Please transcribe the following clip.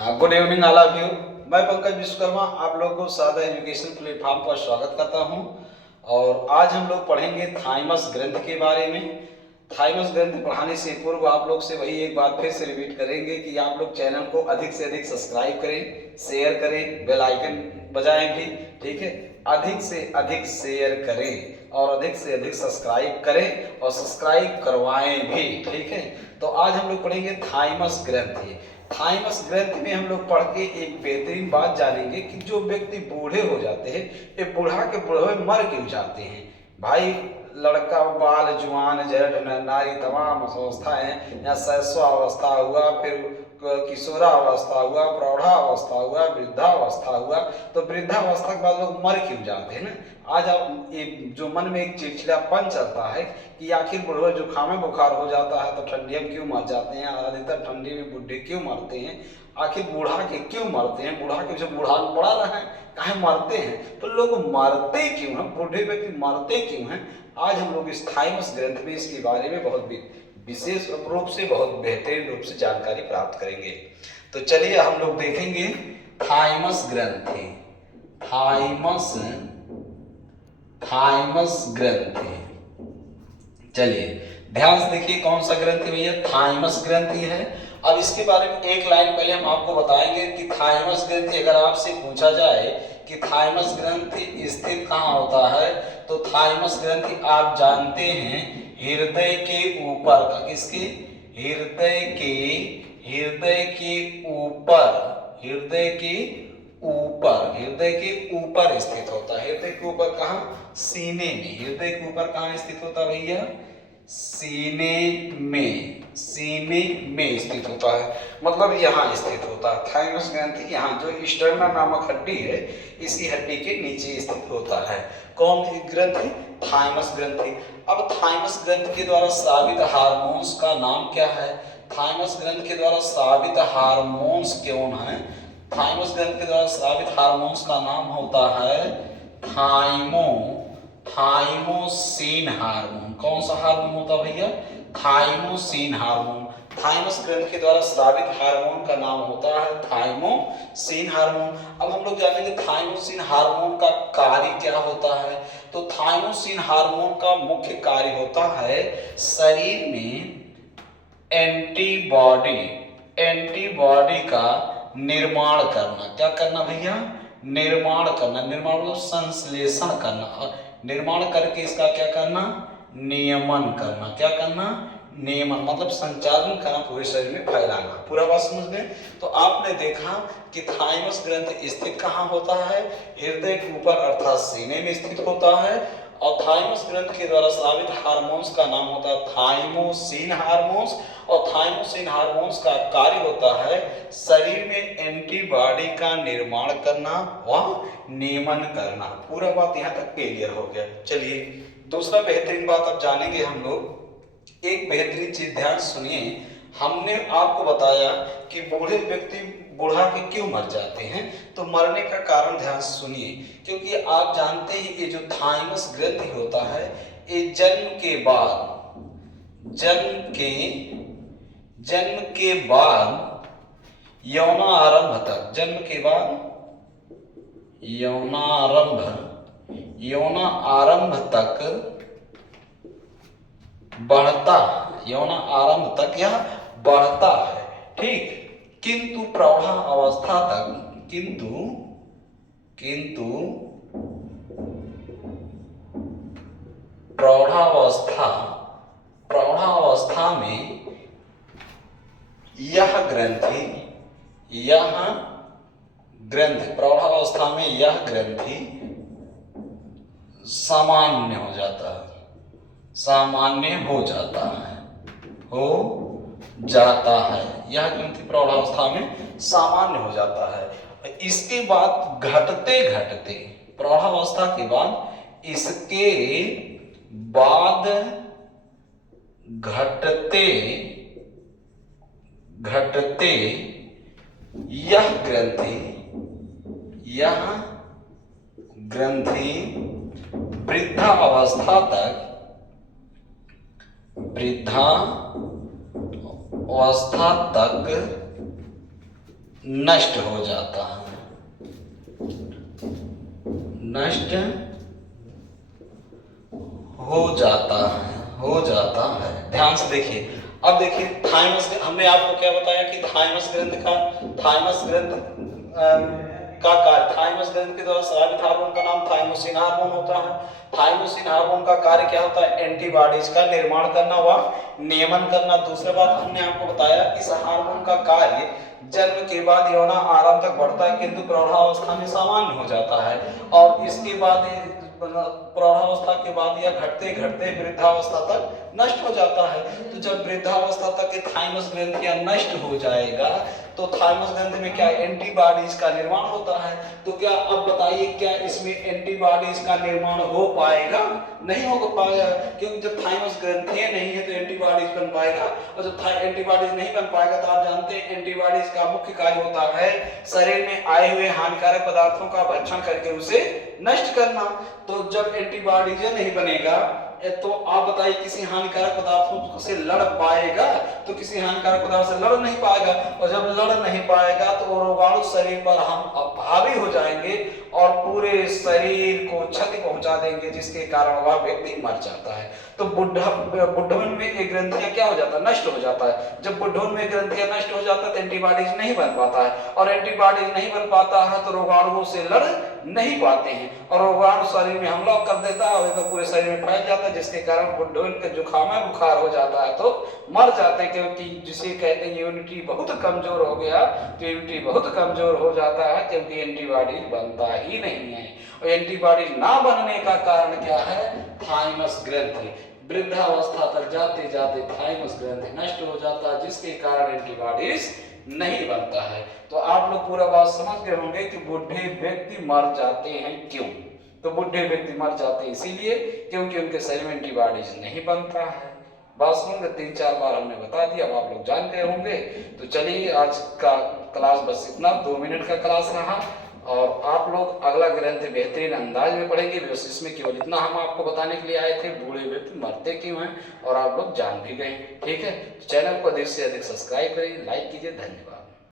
Good evening all of you. मैं पंकज विश्वकर्मा आप लोगों को सादा एजुकेशन प्लेटफॉर्म पर स्वागत करता हूं। और आज हम लोग पढ़ेंगे थाइमस ग्रंथ के बारे में। थाइमस ग्रंथ पढ़ाने से पूर्व आप लोग से वही एक बात फिर से रिपीट करेंगे कि आप लोग चैनल को अधिक से अधिक सब्सक्राइब करें, शेयर करें, बेल आइकन बजाएं भी, ठीक है। अधिक से अधिक शेयर करें और अधिक से अधिक सब्सक्राइब करें और सब्सक्राइब करवाएं भी, ठीक है। तो आज हम लोग पढ़ेंगे थाइमस ग्रंथ। थाइमस ग्रंथ में हम लोग पढ़ के एक बेहतरीन बात जानेंगे कि जो व्यक्ति बूढ़े हो जाते हैं, ये बूढ़ा के बूढ़े मर क्यों जाते हैं। भाई लड़का, बाल, जवान, जड़, नारी, तमाम अवस्थाएं, या शैशवावस्था हुआ, फिर किशोरावस्था हुआ, प्रौढ़ावस्था हुआ, वृद्धावस्था हुआ। तो वृद्धावस्था के बाद लोग मर क्यों जाते हैं ना। आज आप एक जो मन में एक चिड़चिड़ापन चलता है कि आखिर बुढ़वा जुकाम बुखार हो जाता है तो ठंडियों में क्यों मर जाते हैं, अधिकतर ठंडी में बूढ़े क्यों मरते हैं, आखिर बूढ़ा के क्यों मरते हैं, बूढ़ा के जो बूढ़ा पड़ा रहा है काहे मरते हैं, तो लोग मरते क्यों हैं, बूढ़े व्यक्ति मरते क्यों हैं। आज हम लोग इस थाइमस ग्रंथ में इसके बारे में बहुत विशेष रूप से, बहुत बेहतरीन रूप से जानकारी प्राप्त करेंगे। तो चलिए हम लोग देखेंगे थाइमस ग्रंथ। थाइमस ग्रंथ, चलिए ध्यान से देखिए कौन सा ग्रंथ है भैया, थाइमस ग्रंथ है। अब इसके बारे में एक लाइन पहले हम आपको बताएंगे कि थाइमस ग्रंथ अगर आपसे पूछा जाए कि थाइमस ग्रंथ स्थित कहाँ होता है, तो थाइमस ग्रंथ आप जानते हैं हृदय के ऊपर, किसके, हृदय के ऊपर स्थित होता है। हृदय के ऊपर कहाँ, सीने में। हृदय के ऊपर कहाँ स्थित होता है भैया, सीने में स्थित होता है, मतलब यहाँ स्थित होता है। थाइमस ग्रंथि यहाँ जो स्टर्ना नामक हड्डी है, इसी हड्डी के नीचे स्थित होता है। कौन ग्रंथ है, थाइमस ग्रंथि। अब थाइमस ग्रंथ के द्वारा स्रावित हार्मोन्स का नाम क्या है, थाइमस ग्रंथ के द्वारा स्रावित हार्मोन्स कौन है, थाइमस ग्रंथ के द्वारा स्रावित हार्मोन्स का नाम होता है थाइमोसिन हार्मोन। कौन सा हार्मोन होता है भैया, थाइमोसिन हार्मोन। थाइमस ग्रंथ के द्वारा स्रावित हार्मोन का नाम होता है थाइमोसिन हार्मोन। अब हम लोग जानेंगे थाइमोसिन हार्मोन का कार्य क्या होता है। तो थाइमोसिन हार्मोन का मुख्य कार्य होता है शरीर में एंटीबॉडी का निर्माण करना। क्या करना भैया, निर्माण करना। निर्माण मतलब संश्लेषण करना, निर्माण करके इसका क्या करना, नियमन करना। क्या करना, नियमन मतलब संचालन करना, पूरे शरीर में फैलाना। पूरा बात समझ में। तो आपने देखा कि थाइमस ग्रंथ स्थित कहाँ होता है, हृदय के ऊपर अर्थात सीने में स्थित होता है। और थाइमस ग्रंथ के द्वारा स्रावित हार्मोन्स का नाम होता है थाइमोसिन हार्मोन्स। और थाइमोसिन हार्मोन्स का कार्य होता है शरीर में एंटीबॉडी का निर्माण करना व नियमन करना। पूरा बात यहाँ तक क्लियर हो गया। चलिए दूसरा बेहतरीन बात अब जानेंगे हम लोग। एक बेहतरीन चीज ध्यान सुनिए, हमने आपको बताया कि बूढ़े व्यक्ति बूढ़ा के क्यों मर जाते हैं, तो मरने का कारण ध्यान सुनिए। क्योंकि आप जानते हैं ये जो थाइमस ग्रंथि होता है, ये जन्म के बाद यौनारंभ तक, जन्म के बाद यौनारंभ तक बढ़ता, यौन आरंभ तक यह बढ़ता है, ठीक। किंतु प्रौढ़ा अवस्था तक, किंतु प्रौढ़ावस्था में यह ग्रंथि प्रौढ़ावस्था में यह ग्रंथि सामान्य हो जाता है, यह ग्रंथि प्रौढ़ावस्था में सामान्य हो जाता है। इसके बाद घटते प्रौढ़ावस्था के बाद इसके बाद घटते यह ग्रंथि वृद्धावस्था तक नष्ट हो जाता है, नष्ट हो जाता है। ध्यान से देखिए, अब देखिए थाइमस, हमने आपको क्या बताया कि थाइमस ग्रंथि का कार्य, थाइमस ग्रंथि के द्वारा स्रावित हार्मोन का नाम थाइमोसिन हार्मोन होता है। थाइमोसिन हार्मोन का कार्य क्या होता है? एंटीबॉडीज का निर्माण करना व नियमन करना। दूसरी बात हमने आपको बताया इस हार्मोन का कार्य जन्म के बाद यौना आरंभ तक बढ़ता है, किंतु प्रौढ़ावस्था में सामान्य हो जाता है, और इसके बाद प्रौढ़ावस्था के बाद यह घटते घटते वृद्धावस्था तक नष्ट हो जाता है। तो जब वृद्धावस्था तक थाइमस ग्रंथियां नष्ट हो जाएगा तो थाइमस ग्रंथि में क्या एंटीबॉडीज का निर्माण होता है। तो क्या अब बताइए, क्या इसमें एंटीबॉडीज का निर्माण हो पाएगा? नहीं हो पाएगा, क्योंकि जब थाइमस ग्रंथियां नहीं है तो एंटीबॉडीज बन पाएगा, और जब एंटीबॉडीज नहीं बन पाएगा तो आप जानते हैं एंटीबॉडीज का मुख्य कार्य होता है शरीर में आए हुए हानिकारक पदार्थों का भक्षण करके उसे नष्ट करना। तो जब एंटीबॉडीज नहीं बनेगा तो आप बताइए किसी हानिकारक पदार्थों से लड़ पाएगा? तो किसी हानिकारक पदार्थ से लड़ नहीं पाएगा, और जब लड़ नहीं पाएगा तो रोगाणु शरीर पर हम हावी हो जाएंगे और पूरे शरीर को क्षति पहुंचा देंगे, जिसके कारण वह व्यक्ति मर जाता है। तो बुढ़वन में एक ग्रंथियां क्या हो जाता है? नष्ट हो जाता है। जब बुढ़वन में ग्रंथियां नष्ट हो जाता है तो एंटीबॉडीज नहीं बन पाता है, और एंटीबॉडीज नहीं बन पाता है तो रोगाणुओं से लड़ नहीं पाते हैं, और रोगाणु शरीर में हमला कर देता है और तो पूरे शरीर में फैल जाता है, जिसके कारण बुढ़वन का जुकाम बुखार हो जाता है तो मर जाते हैं। क्योंकि जिसे कहते हैं इम्यूनिटी बहुत कमजोर हो गया, तो इम्यूनिटी बहुत कमजोर हो जाता है क्योंकि एंटीबॉडीज बनता ही नहीं है। और एंटीबॉडीज ना बनने का कारण क्या है? थाइमस ग्रंथि। वृद्धावस्था तक जाते जाते थाइमस ग्रंथि नष्ट हो जाता है, जिसके कारण एंटीबॉडीज नहीं बनता है। तो आप लोग पूरा बात समझ गए होंगे कि बूढ़े व्यक्ति मर जाते हैं क्यों। तो बूढ़े व्यक्ति मर जाते हैं इसीलिए क्योंकि उनके शरीर में एंटीबॉडीज नहीं बनता है। बात समझ, 3-4 बार हमने बता दिया, अब आप लोग जानते होंगे। तो चलिए, आज का क्लास बस इतना, 2 मिनट का क्लास रहा, और आप लोग अगला ग्रंथ बेहतरीन अंदाज में पढ़ेंगे। बस इसमें केवल इतना हम आपको बताने के लिए आए थे, बूढ़े व्यक्ति मरते क्यों हैं, और आप लोग जान भी गए। ठीक है, चैनल को अधिक से अधिक सब्सक्राइब करिए, लाइक कीजिए। धन्यवाद।